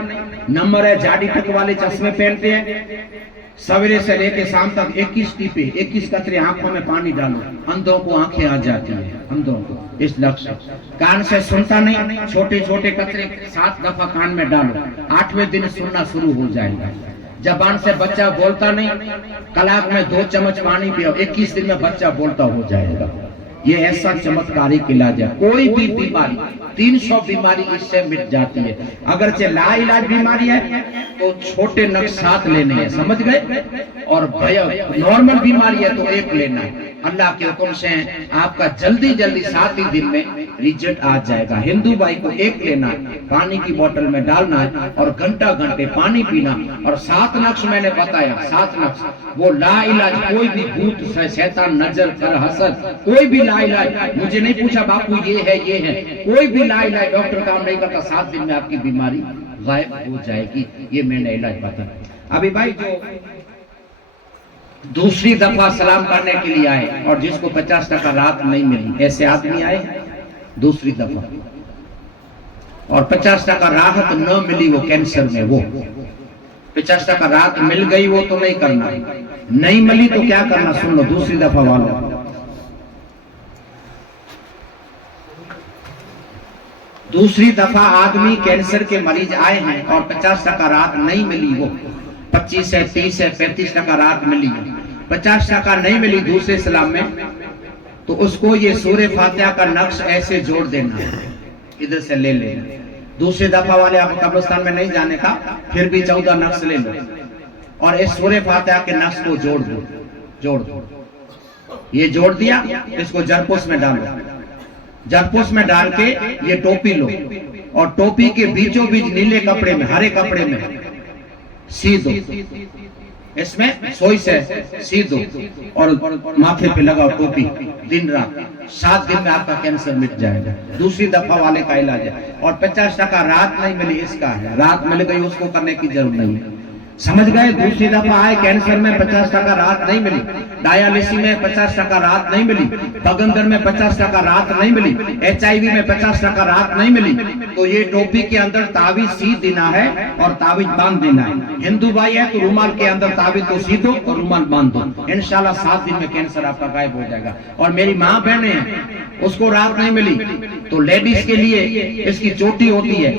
नंबर है, जाडी टक वाले चश्मे पहनते हैं, सवेरे से लेके शाम तक 21 टीपे, 21 कतरे आंखों में पानी डालो, अंधों को आंखें आ जाती हैं, अंधों को। इस लक्ष्य कान से सुनता नहीं, छोटे छोटे कतरे 7 दफा कान में डालो, 8वें दिन सुनना शुरू हो जाएगा। जबान से बच्चा बोलता नहीं, कलाक में 2 चम्मच पानी पियो, 21 दिन में बच्चा बोलता हो जाएगा। ये ऐसा चमत्कारिक इलाज है। कोई भी बीमारी, 300 बीमारी इससे मिट जाती है। अगर चे ला इलाज बीमारी है तो छोटे नक्श 7 लेने हैं, समझ गए। और नॉर्मल बीमारी है तो 1 लेना है। अल्लाह के हुक्म से आपका जल्दी जल्दी 7 ही दिन में रिजल्ट आ जाएगा। हिंदू भाई को 1 लेना है, पानी की बोतल में डालना है और घंटा घंटे पानी पीना। और 7 नक्श मैंने बताया, 7 नक्श, वो ला इलाज। कोई भी भूत, शैतान, नजर, कर, हसद, कोई भी ला इलाज, मुझे नहीं पूछा बापू ये है ये है, कोई भी ला इलाज डॉक्टर काम नहीं करता, 7 दिन में आपकी बीमारी गायब हो जाएगी। ये मैंने इलाज बताया। अभी भाई जो दूसरी दफा सलाम करने के लिए आए और जिसको 50 टका राहत नहीं मिली, ऐसे आदमी आए दूसरी दफा और 50 टका राहत न मिली, वो कैंसर में, वो 50 टका राहत मिल गई वो तो नहीं करना, नहीं मिली तो क्या करना, सुन लो दूसरी दफा वालों। दूसरी दफा आदमी कैंसर के मरीज आए हैं और 50 टका राहत नहीं मिली, वो 25 है, 30 है, 35 टका राहत मिली, 50 टका नहीं मिली दूसरे सलाम में, तो उसको ये सूरह फातिहा का नक्श ऐसे जोड़ देना, इधर से ले लेना। दूसरी दफा वाले आप कब्रिस्तान में नहीं जाने का, फिर भी 14 नक्श ले लो और इस सूरह फातिहा के नक्श को जोड़ दो, जोड़ दो। ये जोड़ दिया, इसको जरपोस में डालो, जरपोस में डाल के ये टोपी लो और टोपी के बीचों बीच नीले कपड़े में, हरे कपड़े में सी दो, इसमें सोई से सी दो और माथे पे लगाओ टोपी दिन रात। 7 दिन में आपका कैंसर मिट जाएगा। दूसरी दफा वाले का इलाज है। और 50% रात नहीं मिली इसका है, रात मिल गई उसको करने की जरूरत नहीं है। समझ गए? दूसरी दफा आए कैंसर में 50% रात नहीं मिली, डायलिसिस में 50% रात नहीं मिली, बगंदर में 50% रात नहीं मिली, HIV में 50% रात नहीं मिली, तो ये टोपी के अंदर ताबीज सी देना है और ताबीज बांध देना है। हिंदू भाई है तो रुमाल के अंदर ताबीज को सी दो और रुमाल बांध दो, इंशाल्लाह 7 दिन में कैंसर आपका गायब हो जाएगा। और मेरी माँ बहने हैं उसको रात नहीं मिली, तो लेडीज के लिए इसकी चोटी होती है,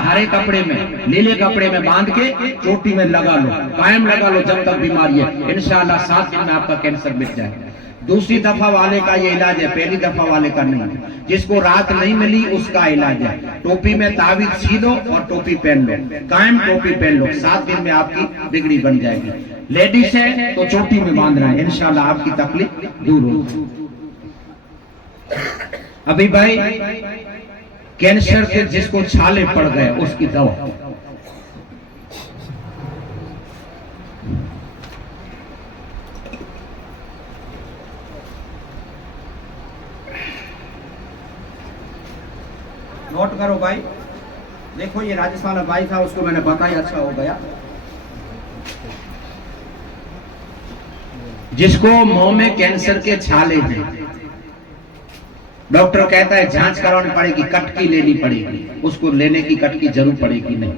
हरे कपड़े में नीले कपड़े में बांध के चोटी में लगा लो, कायम लगा लो जब तक बीमारी है, इंशाल्लाह 7 दिन में आपका कैंसर मिट जाएगा। दूसरी दफा वाले का ये इलाज है, पहली दफा वाले का नहीं। जिसको रात नहीं मिली उसका इलाज है, टोपी में ताबीज सी लो और टोपी पहन लो, कायम टोपी पहन लो, 7 दिन में आपकी बिगड़ी बन जाएगी। लेडीज है तो चोटी में बांधना है, इंशाल्लाह आपकी तकलीफ दूर होगी। अभी भाई कैंसर के जिसको छाले पड़ गए उसकी दवा, नोट करो भाई। देखो ये राजस्थान का भाई था, उसको मैंने बताया, अच्छा हो गया। जिसको मुंह में कैंसर के छाले हैं, डॉक्टर कहता है जांच करवानी पड़ेगी, कटकी लेनी पड़ेगी, उसको लेने की कटकी जरूर पड़ेगी नहीं।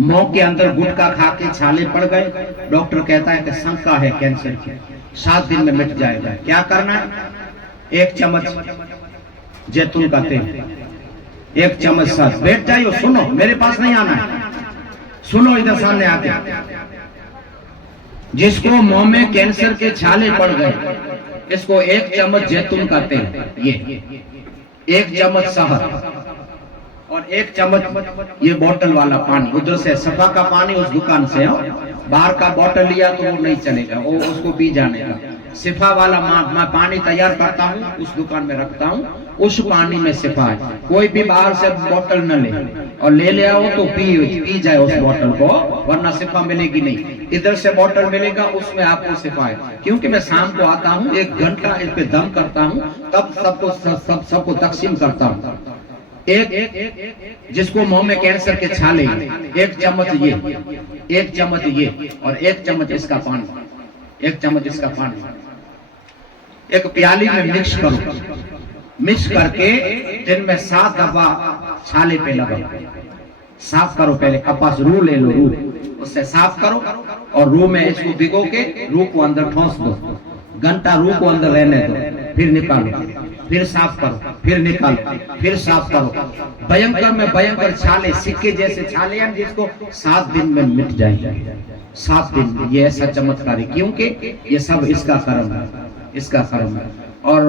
मुंह के अंदर गुटखा खा के छाले पड़ गए, डॉक्टर कहता है कि शंका है कैंसर की, 7 दिन में मिट जाएगा। क्या करना है? 1 चम्मच जैतून का तेल, 1 चम्मच साथ बैठ जाइए। सुनो, मेरे पास नहीं आना है, सुनो इधर सामने आके। जिसको मुंह में कैंसर के छाले पड़ गए, इसको 1 चम्मच जैतून का तेल, ये 1 चम्मच शहद और 1 चम्मच ये बोतल वाला पानी, उधर से सफा का पानी उस दुकान से हो, बाहर का बोतल लिया तो वो नहीं चलेगा, वो उसको पी जाने का। सिफा वाला मैं पानी तैयार करता हूँ, उस दुकान में रखता हूँ, उस पानी में सिफा है। कोई भी बाहर से बोतल न ले, और ले आओ तो पी जाए उस बोतल को, वरना सिफा मिलेगी नहीं। इधर से बोतल मिलेगा, उसमें आपको सिफा है। क्योंकि मैं शाम को आता हूँ, 1 घंटा इस पे दम करता हूँ, तब सबको तकसीम करता हूँ। एक जिसको मुंह में कैंसर के छाले, 1 चम्मच ये, 1 चम्मच ये और 1 चम्मच इसका पानी, 1 चम्मच इसका पानी एक प्याली में मिक्स करो। मिक्स करके दिन में 7 दफा छाले पे लगाओ। साफ करो, पहले कपास रू ले लो, रू उससे साफ करो और रू में इसको भिगो के रू को अंदर ठोस दो, घंटा रू को अंदर रहने दो, फिर निकालो, फिर साफ करो, फिर निकालो, फिर साफ करो। भयंकर में भयंकर छाले, सिक्के जैसे छाले हैं, जिसको 7 दिन में मिट जाएंगे। 7 दिन में ये ऐसा चमत्कार है, क्योंकि ये सब इसका कर्म है, इसका कर्म है। और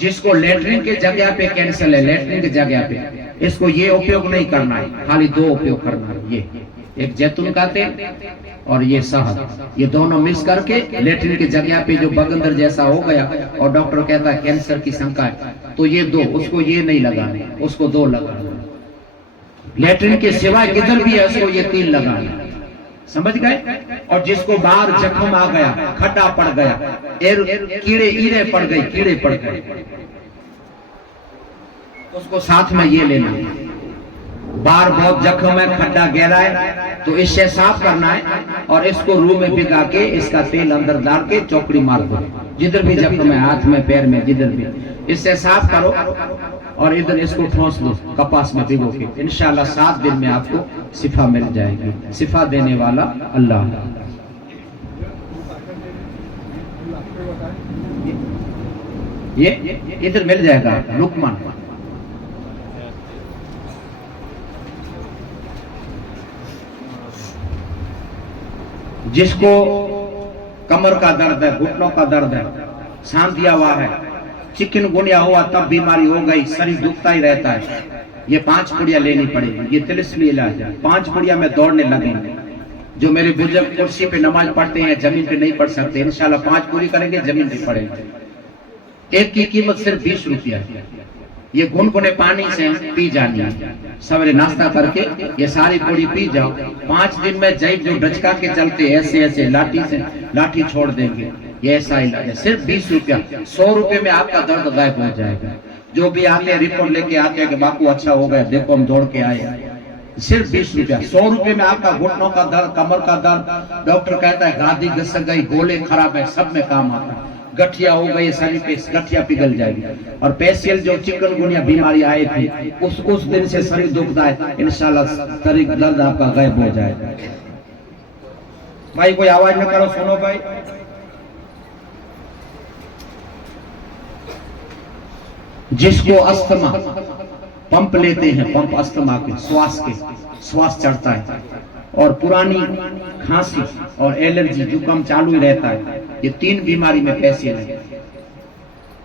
जिसको लेटरिन के जगह पे कैंसर है, लेटरिन की जगह पे, इसको ये उपयोग नहीं करना है, खाली 2 उपयोग करना है। ये एक जैतून का तेल और ये शहद, ये दोनों मिक्स करके लेटरिन की जगह पे जो बगंदर जैसा हो गया और डॉक्टर कहता है कैंसर की शंका है, तो ये 2, उसको ये नहीं लगाने, उसको 2 लगाने। लेटरिन के सिवाय किधर भी है उसको ये 3 लगाने। समझ गए? और जिसको बाहर जख्म आ गया, खड्डा पड़ गया, कीड़े ईड़े पड़ गए, कीड़े पड़ गए, उसको साथ में ये लेना। बाहर बहुत जख्म है, खड्डा गहरा है, तो इससे साफ करना है और इसको रूह में भिगा के इसका तेल अंदर डाल के चौकड़ी मार दो, जिधर भी जख्म है, हाथ में, पैर में, जिधर भी, इससे साफ करो और इधर इसको ठोस दो कपास में भिगो के। इंशाल्लाह 7 दिन में आपको शिफा मिल जाएगी। शिफा देने वाला अल्लाह। ये इधर मिल जाएगा, लुकमान। जिसको कमर का दर्द है, घुटनों का दर्द है, सांस दिया हुआ है, चिकनगुनिया हुआ तब बीमारी हो गई, शरीर दुखता ही रहता है, ये 5 पुड़िया लेनी पड़ेगी। ये तिलिस्मी इलाज है। 5 पुड़िया में दौड़ने लगेंगे। जो मेरे बुजुर्ग कुर्सी पे नमाज पढ़ते हैं, जमीन पे नहीं पढ़ सकते, इंशाल्लाह 5 पूरी करेंगे, जमीन पे पढ़ेंगे। एक की कीमत सिर्फ 20 रुपया है। ये गुनगुने पानी से पी जानी है। सवेरे नाश्ता करके ये सारी पूरी पी जाओ। 5 दिन में जैब जो डचका के चलते ऐसे ऐसे लाठी से लाठी छोड़ देंगे। ये ऐसा इलाज है। सिर्फ 20 रुपया, 100 रुपये में आपका दर्द गायब हो जाएगा। जो भी आते हैं रिपोर्ट लेके आते हैं कि बापू अच्छा हो गया, देखो हम दौड़ के आए। सिर्फ 20 रुपया, 100 रुपये में आपका घुटनों का दर्द, कमर का दर्द, डॉक्टर कहता है गादी घिसक गई, गोले खराब है, सब में काम आता है। गठिया हो गई, शरीर पे गठिया पिघल जाएगी। और पेशियल जो चिकनगुनिया बीमारी आई थी उस दिन से शरीर दुखता है, इंशाल्लाह शरीर दर्द आपका गायब हो जाएगा। भाई कोई आवाज न करो, सुनो भाई। जिसको अस्थमा, पंप लेते हैं, पंप अस्थमा के, श्वास चढ़ता है, और पुरानी खांसी और एलर्जी जुकाम चालू ही रहता है, ये 3 बीमारी में पेशियल है।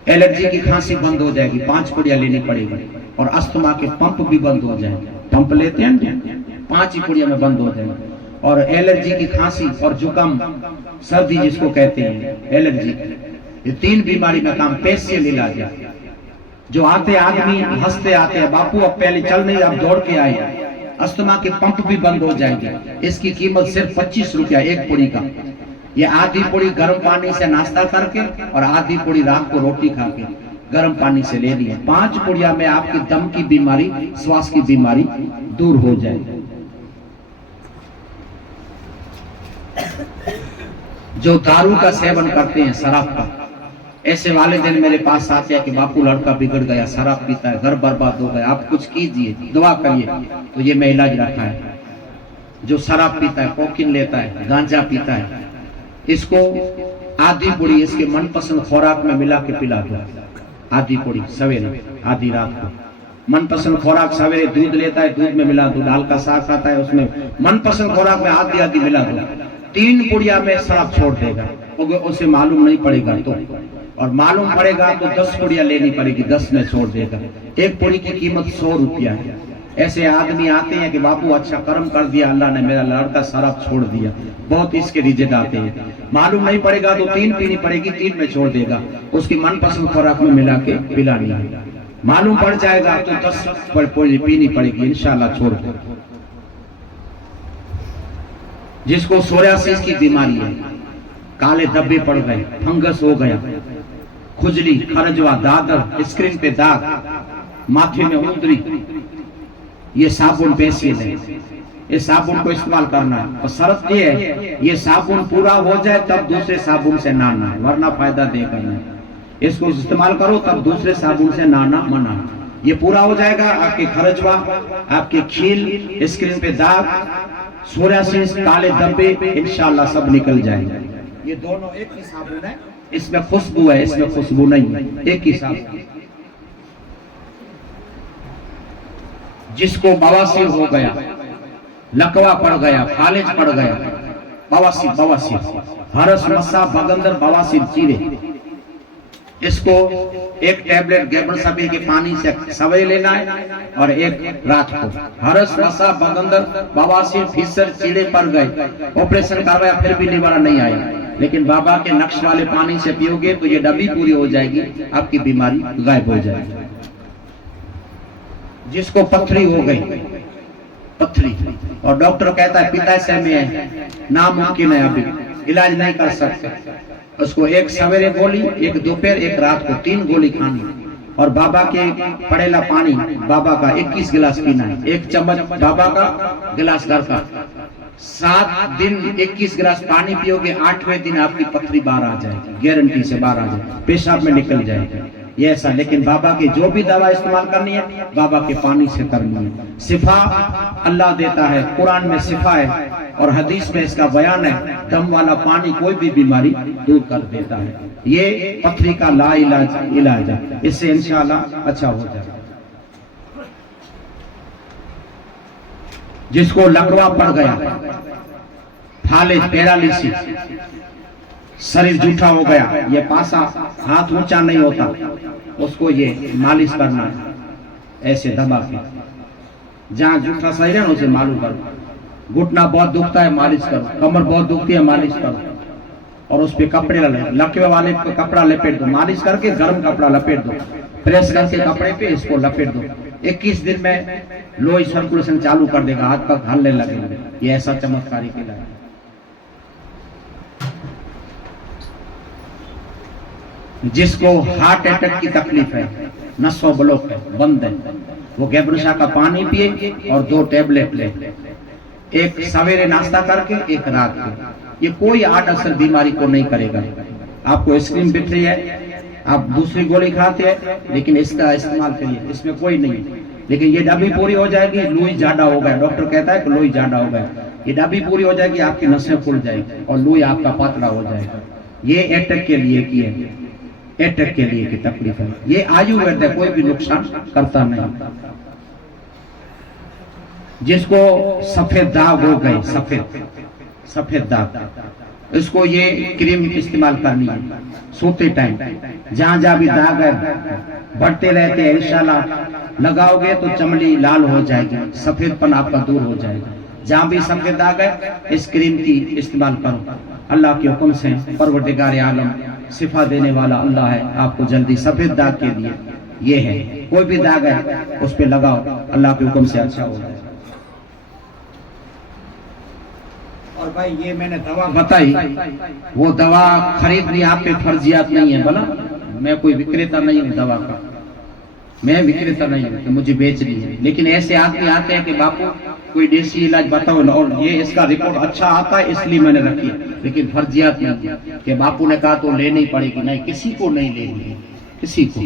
एलर्जी की खांसी बंद हो जाएगी, 5 पुड़िया लेनी पड़ेगी, और अस्थमा के पंप भी बंद हो जाएंगे। पंप लेते हैं 5 ही पुड़िया में बंद हो जाएंगे। और एलर्जी की खांसी और जुकाम, सर्दी जिसको कहते हैं एलर्जी, ये 3 बीमारी में काम पेशियल इलाज है। जो आते आदमी हंसते आते हैं, बापू अब पहले चल नहीं, अब दौड़ के आए, अस्थमा के पंप भी बंद हो जाएंगे। इसकी कीमत सिर्फ 25 रुपया एक पुड़ी का। ये आधी पुड़ी गर्म पानी से नाश्ता करके और आधी पुड़ी रात को रोटी खा के गर्म पानी से ले ली। 5 पुड़िया में आपकी दम की बीमारी, श्वास की बीमारी दूर हो जाएगी। जो दारू का सेवन करते हैं, शराब का, ऐसे वाले दिन मेरे पास आते हैं कि बापू लड़का बिगड़ गया, शराब पीता है, घर बर्बाद हो गया, आप कुछ कीजिए, दुआ करिए। तो ये मैं इलाज रखा है। जो शराब पीता है, कोकीन लेता है, गांजा पीता है, इसको आधी पुड़ी इसके मनपसंद खुराक में मिला के पिला दो। आधी पुड़ी सवेरे, आधी रात को। मनपसंद खुराक सवेरे दूध लेता है, दूध में मिला दो। दाल का साग खाता है, उसमें मनपसंद खुराक में आधी आधी मिला दो। 3 पुड़िया में शराब छोड़ देगा, उसे मालूम नहीं पड़ेगा तो, और मालूम पड़ेगा तो 10 पुड़िया लेनी पड़ेगी, 10 में छोड़ देगा। एक पुड़ी की कीमत 100 रुपया है। ऐसे आदमी आते हैं कि बापू अच्छा कर्म कर दिया अल्लाह ने, मेरा लड़का शराब छोड़ दिया। बहुत इसके रिजल्ट आते हैं। मालूम नहीं पड़ेगा तो 3 पीनी पड़ेगी, 3 में छोड़ देगा। उसकी मनपसंद खुराक में मिला के पिलानी है। मालूम पड़ जाएगा तो 10 पीनी पड़ेगी, इंशाल्लाह छोड़ दो। जिसको सोरियासिस की बीमारी है, काले धब्बे पड़ गए, फंगस हो गया, खुजली, खरजवा, दादर, स्क्रीन पे दाग, माथे में उंदरी, ये साबुन पेशियल है। ये साबुन को इस्तेमाल करना है, और शर्त ये है ये साबुन पूरा हो जाए तब दूसरे साबुन से नहाना है, वरना फायदा देगा नहीं। इसको इस्तेमाल करो तब दूसरे साबुन से नहाना मना। ये पूरा हो जाएगा, आपके खरजवा, आपके खील, स्क्रीन पे दाग, सोरियासिस, काले धब्बे, इंशाल्लाह सब निकल जाएंगे। ये दोनों एक ही साबुन है, इसमें खुशबू है, इसमें खुशबू नहीं है, एक ही साबुन। जिसको बवासीर हो गया, लकवा पड़ गया, फालिज पड़ गया, बवासीर, हरस, मस्सा, बगंदर, बवासीर, चीरे, इसको एक टैबलेट गेबनसाबी के पानी से सवेरे लेना है और एक रात को। हरस, मस्सा, बगंदर, बवासीर, फिसर, चीड़े पड़ गए, ऑपरेशन करवाया फिर भी निवारण नहीं आई, लेकिन बाबा के नक्श वाले पानी से पियोगे तो ये डबी पूरी हो जाएगी, आपकी बीमारी गायब हो जाएगी। जिसको पथरी हो गई, पथरी, और डॉक्टर कहता है पित्ताशय में है, नामुमकिन है, अभी इलाज नहीं कर सकते, उसको एक सवेरे गोली, एक दोपहर, एक रात को 3 गोली खानी, और बाबा के पड़ेला पानी बाबा का 21 गिलास पीना है, 1 चम्मच बाबा का, गिलास घर का। 7 दिन 21 गिलास पानी पियोगे, 8वें दिन आपकी पथरी बाहर आ जाएगी, गारंटी से बाहर आ जाएगी, पेशाब में निकल जाएगी। ये ऐसा, लेकिन बाबा की जो भी दवा इस्तेमाल करनी है बाबा के पानी से करनी है। शिफा अल्लाह देता है, कुरान में शिफा है और हदीस में इसका बयान है, दम वाला पानी कोई भी बीमारी दूर कर देता है। ये पथरी का ला इलाज है, इससे इंशाल्लाह अच्छा हो जाएगा। जिसको लकवा पड़ गया, फालिज, पैरालिसिस, शरीर जूठा हो गया, ये पासा हाथ ऊंचा नहीं होता, उसको ये मालिश करना है, ऐसे दबा के, जहाँ जूठा शरीर है उसे मालूम करो। घुटना बहुत दुखता है, मालिश करो। कमर बहुत दुखती है, मालिश करो, और उस पे कपड़े लकवे वाले पे कपड़ा लपेट दो, मालिश करके गर्म कपड़ा लपेट दो, प्रेस करके कपड़े पे इसको लपेट दो, 21 दिन में लोही सर्कुलेशन चालू कर देगा, हाथ पर हलने लगेगा। ये ऐसा चमत्कारी किला है। जिसको हार्ट अटैक की तकलीफ है, नसों ब्लॉक है, बंद है, वो गैब्रेंड शाह का पानी पिए और 2 टैबलेट ले, एक सवेरे नाश्ता करके, एक रात को। ये कोई 8 असर बीमारी को नहीं करेगा। आपको स्क्रीन दिख रही है, आप दूसरी गोली खाते हैं, लेकिन इसका इस्तेमाल करिए, इसमें कोई नहीं। लेकिन ये डब्बी पूरी हो जाएगी, लोही ज्यादा हो गया, डॉक्टर कहता है कि लोही ज्यादा हो गया, ये डब्बी पूरी हो जाएगी, आपकी नसें खुल जाएगी और लोही आपका पतला हो जाएगा। ये अटैक के लिए की है, अटैक के लिए की तकलीफ है। ये आयुर्वेद है, कोई भी नुकसान करता नहीं। जिसको सफेद दाग हो गए, सफेद दाग, इसको ये क्रीम इस्तेमाल करनी है सोते टाइम। जहां जहां भी दाग है बढ़ते रहते हैं, इंशाल्लाह लगाओगे तो चमड़ी लाल हो जाएगी, सफेदपन आपका दूर हो जाएगा। जहां भी सफेद दाग है इस क्रीम की इस्तेमाल करो। अल्लाह के हुक्म से परवरदिगार आलम शिफा देने वाला अल्लाह है। आपको जल्दी सफेद दाग के लिए ये है, कोई भी दाग है उस पे लगाओ, अल्लाह के हुक्म से अच्छा हो जाए। और भाई ये मैंने दवा बताई, वो दवा खरीदनी आप पे फर्जियात नहीं है। बोला मैं कोई विक्रेता नहीं हूँ दवा का, मैं विक्रेता नहीं हूँ कि मुझे बेचनी है। लेकिन ऐसे आदमी आते हैं कि बापू कोई देसी इलाज बताओ ना, और ये इसका रिपोर्ट अच्छा आता है इसलिए मैंने रखी है। लेकिन फर्जियात नहीं कि बापू ने कहा तो लेनी पड़ेगी, नहीं, किसी को नहीं लेनी है, किसी को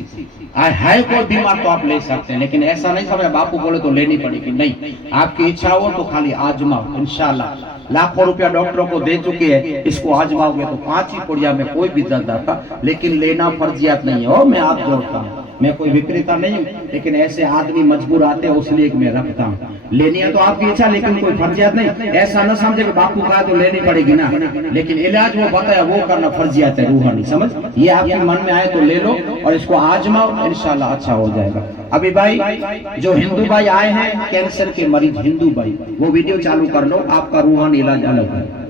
है कोई बीमार तो आप ले सकते हैं, लेकिन ऐसा नहीं समझ बापू बोले तो लेनी पड़ेगी, नहीं। आपकी इच्छा हो तो खाली आजमाओ, इंशाल्लाह। लाखों रुपया डॉक्टरों को दे चुके हैं, इसको आजमाओगे तो 5 ही पुड़िया में कोई भी दर्द आता। लेकिन लेना फर्जियात नहीं है। मैं आप जोड़ता हूँ, मैं कोई विक्रेता नहीं हूँ, लेकिन ऐसे आदमी मजबूर आते हैं उसलिए मैं रखता हूँ। लेनी है तो आपकी इच्छा, लेकिन कोई फर्जियात नहीं। ऐसा न समझे कि बापू कहा तो लेनी पड़ेगी ना, लेकिन इलाज वो बताया वो करना फर्जियात है, रूहानी समझ। ये आपके मन में आए तो ले लो और इसको आजमाओ, इंशाल्लाह अच्छा हो जाएगा। अभी भाई जो हिंदू भाई आए हैं कैंसर के मरीज, हिंदू भाई, वो वीडियो चालू कर लो, आपका रूहानी इलाज अलग है।